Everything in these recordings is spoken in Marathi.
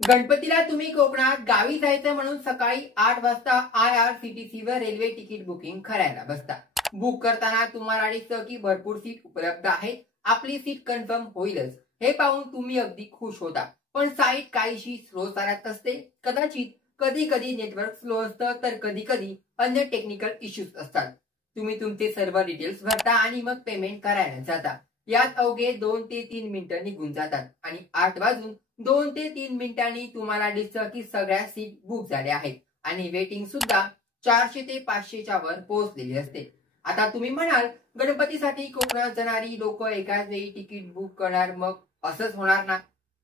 गणपतीला तुम्ही कोकणात गावी जायचं म्हणून सकाळी 8 वाजता IRCTC वर रेल्वे तिकीट बुकिंग करायला बसता। बुक करताना तुम्हाला दिसतं की भरपूर सीट उपलब्ध आहेत, आपली सीट कन्फर्म होईलच हे पाहून तुम्ही अगदी खुश होता। पण साईट काहीशी स्लो चालत असते, कदाचित कधी कधी नेटवर्क स्लो असतं, तर कधी कधी अन्य टेक्निकल इश्यूज असतात। तुम्ही तुमचे सर्व डिटेल्स भरता आणि मग पेमेंट करायला जाता। यात अवघे 2 ते 3 मिनिटं निघून जातात आणि 8 वाजून 2 ते 3 मिनिटांनी तुम्हाला दिसतं की सगळ्या सीट बुक झाल्या आहेत आणि वेटिंग सुद्धा 400 ते 500च्या वर पोहोचलेली असते। आता तुम्ही म्हणाल, गणपतीसाठी कोकणात जाणारी लोक एकाच वेळी तिकीट बुक करणार, मग असंच होणार ना?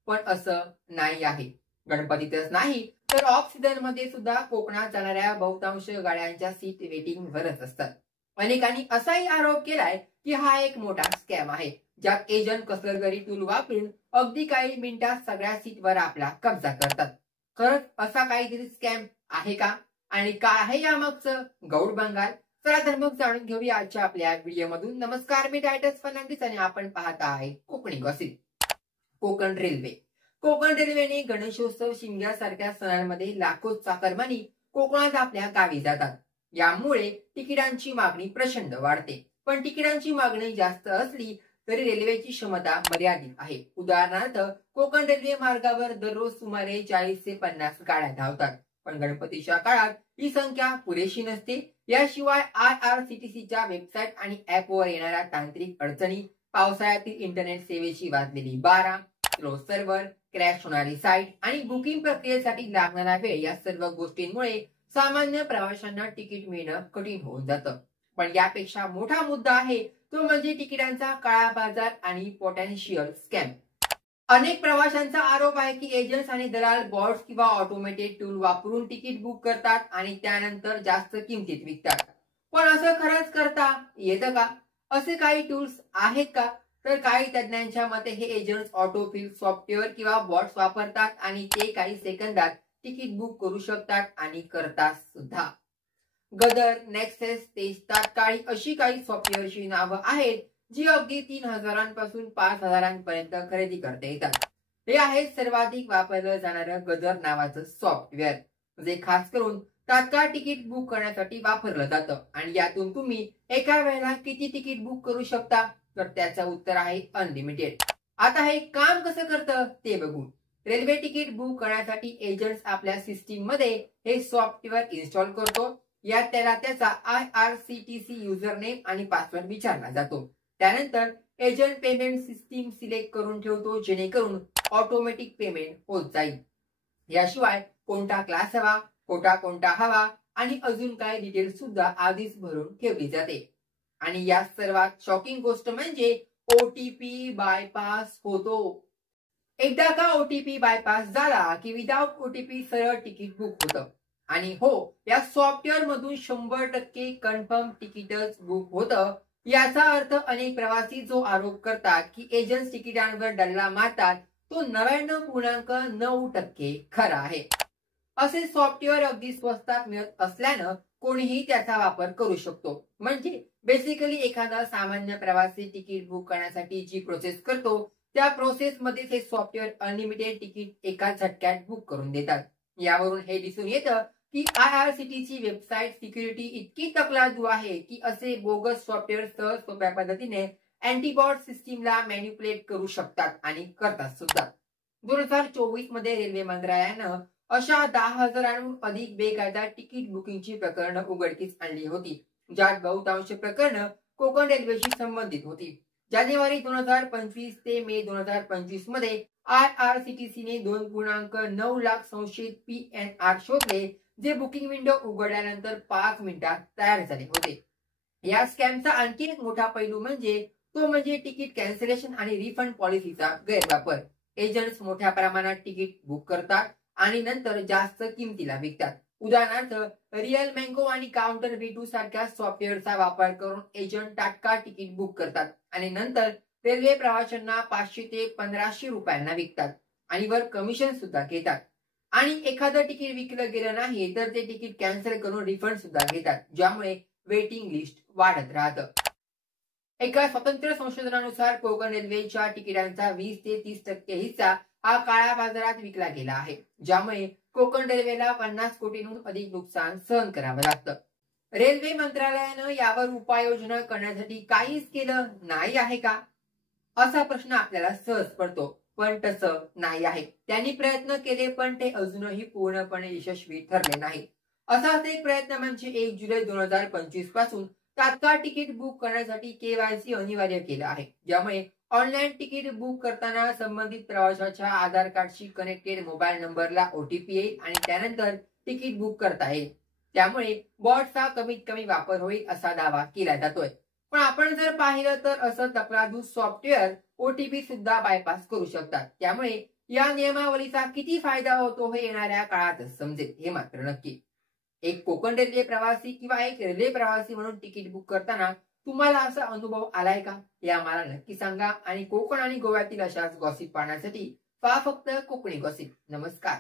पण असं नाही आहे। गणपतीतच नाही तर ऑफ सीझन मध्ये सुद्धा कोकणात जाणाऱ्या बहुतांश गाड्यांच्या सीट वेटिंग वरच असतात। अनेकांनी असाही आरोप केलाय की हा एक मोठा स्कॅम आहे, ज्यात एजंट कसरगरी टूल वापरून अगदी काही मिनिटात सगळ्या सीटवर आपला कब्जा करतात। खरंच असा काहीतरी स्कॅम आहे का? आणि काय आहे यामागचं गौड बंगाल? चला तर मग जाणून घेऊया आजच्या आपल्या व्हिडिओमधून। नमस्कार, मी टायटस फर्नांडिस आणि आपण पाहत आहे कोकणी गॉसिप। कोकण रेल्वे। कोकण रेल्वेने गणेशोत्सव, शिमग्यासारख्या सणांमध्ये लाखो चाकरमानी कोकणात आपल्या गावी जातात। यामुळे तिकिटांची मागणी प्रचंड वाढते। पण तिकिटांची मागणी जास्त असली तरी रेल्वेची क्षमता मर्यादित आहे। उदाहरणार्थ, कोकण रेल्वे मार्गावर दररोज सुमारे 40 ते 50 गाड्या धावतात, पण गणपतीच्या काळात ही संख्या पुरेशी नसते। याशिवाय IRCTCच्या वेबसाईट आणि ऍपवर येणाऱ्या तांत्रिक अडचणी, पावसाळ्यातील इंटरनेट सेवेची वाजलेली बारा, स्लो सर्व्हर, क्रॅश होणारी साईट आणि बुकिंग प्रक्रियेसाठी लागणारा वेळ, या सर्व गोष्टींमुळे सामान्य प्रवाशांना तिकीट मिळणं कठीण होऊन जातं। पण यापेक्षा मोठा मुद्दा आहे तो म्हणजे तिकिटांचा काळा बाजार आणि पोटेन्शियल स्कॅम। अनेक प्रवाशांचा आरोप आहे की एजंट्स आणि दलाल बॉट्स किंवा ऑटोमेटेड टूल वापरून तिकीट बुक करतात आणि त्यानंतर जास्त किमतीत विकतात। पण असं खरंच करता येतं का? असे काही टूल्स आहेत का? तर काही तज्ञांच्या मते हे एजंट्स ऑटोफिल सॉफ्टवेअर किंवा बॉट्स वापरतात आणि ते काही सेकंदात तिकीट बुक करू शकतात आणि करतात सुद्धा। गदर, नेक्सेस, तेज, तात्काळ अशी काही सॉफ्टवेअरची नावं आहेत जी अगदी 3000पासून 5000पर्यंत खरेदी करता येतात। हे आहे सर्वाधिक वापरलं जाणारं गदर नावाचं सॉफ्टवेअर, जे खास करून तात्काळ तिकीट बुक करण्यासाठी वापरलं जातं। आणि यातून तुम्ही एका वेळेला किती तिकीट बुक करू शकता? तर त्याचं उत्तर आहे अनलिमिटेड। आता हे काम कसं करतं ते बघू। रेल्वे तिकीट बुक करण्यासाठी एजंट्स आपल्या सिस्टीम मध्ये हे सॉफ्टवेअर इन्स्टॉल करतो। यात त्याला त्याचा IRCTC युजर नेम आणि पासवर्ड विचारला जातो। त्यानंतर एजंट पेमेंट सिस्टीम सिलेक्ट करून ठेवतो, जेणेकरून ऑटोमॅटिक पेमेंट होत जाईल। याशिवाय कोणता क्लास हवा, कोणता हवा आणि अजून काही डिटेल्स सुद्धा आधीच भरून ठेवली जाते। आणि या सर्वात शॉकिंग गोष्ट म्हणजे OTP बायपास होतो। एकदा का OTP बायपास झाला की विदाउट OTP सरळ तिकीट बुक होतं। आणि हो, या सॉफ्टवेअर मधून 100% कन्फर्म तिकीटच बुक होतं। याचा अर्थ अनेक प्रवासी जो आरोप करतात की एजंट्स तिकिटांवर डल्ला मारतात, तो 99.9% खरा आहे। असे सॉफ्टवेअर अगदी स्वस्तात मिळत असल्यानं कोणीही त्याचा वापर करू शकतो। म्हणजे बेसिकली एखादा सामान्य प्रवासी तिकीट बुक करण्यासाठी जी प्रोसेस करतो, त्या प्रोसेस मध्ये हे सॉफ्टवेअर अनलिमिटेड तिकीट एका झटक्यात बुक करून देतात। यावरून हे दिसून येतं की IRCTC वेबसाईट सिक्युरिटी इतकी तकलादू आहे की असे बोगस सॉफ्टवेअर सहज सोप्या पद्धतीने अँटीबॉट सिस्टीमला मॅन्युप्युलेट करू शकतात आणि करतात सुद्धा। 2024 मध्ये रेल्वे मंत्रालयानं अशा 10,000हून अधिक बेकायदा तिकीट बुकिंगची प्रकरणं उघडकीस आणली होती, ज्यात बहुतांश प्रकरणं कोकण रेल्वेशी संबंधित होती। जानेवारी 2025 ते मे 2025 मध्ये IRCTCने 2.9 लाख संशयित PNR शोधले, जे बुकिंग विंडो उघडल्यानंतर 5 मिनिटात तयार झाले होते। या स्कॅमचा आणखी एक मोठा पैलू म्हणजे तिकीट कॅन्सलेशन आणि रिफंड पॉलिसीचा गैरवापर। एजंट्स मोठ्या प्रमाणात तिकीट बुक करतात आणि नंतर जास्त किमतीला विकतात। उदाहरणार्थ, रिअल मँगो आणि काउंटर V2 सारख्या सॉफ्टवेअरचा वापर करून एजंट तात्काळ तिकीट बुक करतात आणि नंतर रेल्वे प्रवाशांना 500 ते 1500 रुपयांना विकतात आणि वर कमिशन सुद्धा घेतात। आणि एखादं तिकीट विकलं गेलं नाही तर ते तिकीट कॅन्सल करून रिफंड सुद्धा घेतात, ज्यामुळे वेटिंग लिस्ट वाढत राहतं। एका स्वतंत्र संशोधनानुसार कोकण रेल्वेच्या तिकिटांचा 20 ते 30% हिस्सा हा काळ्या बाजारात विकला गेला आहे, ज्यामुळे कोकण रेल्वेला 50 कोटींहून अधिक नुकसान सहन करावं लागतं. रेल्वे मंत्रालयानं यावर उपाययोजना करण्यासाठी काहीच केलं नाही आहे का, असा प्रश्न आपल्याला सहज पडतो. पण तसं नाही आहे. त्यांनी प्रयत्न केले, पण ते अजूनही पूर्णपणे यशस्वी ठरले नाही. असाच एक प्रयत्न म्हणजे 1 जुलै 2025 पासून तात्काळ तिकीट बुक करण्यासाठी केवायसी अनिवार्य केलं आहे, ज्यामुळे ऑनलाईन तिकीट बुक करताना संबंधित प्रवाशाच्या आधार कार्डशी कनेक्टेड मोबाईल नंबरला ओटीपी येईल आणि त्यानंतर तिकीट बुक करता येईल. त्यामुळे बॉटचा कमीत कमी वापर होईल असा दावा केला जातोय. पण आपण जर पाहिलं तर असं तक्रारदूत सॉफ्टवेअर ओटीपी सुद्धा बायपास करू शकतात. त्यामुळे या नियमावलीचा किती फायदा होतो हे येणाऱ्या काळातच समजेल, हे मात्र नक्की. एक कोकण रेल्वे प्रवासी किंवा एक रेल्वे प्रवासी म्हणून तिकीट बुक करताना तुम्हाला असा अनुभव आलाय का, हे आम्हाला नक्की सांगा. आणि कोकण आणि गोव्यातील अशाच गॉसिप पाहण्यासाठी पहा फक्त कोकणी गॉसिप. नमस्कार.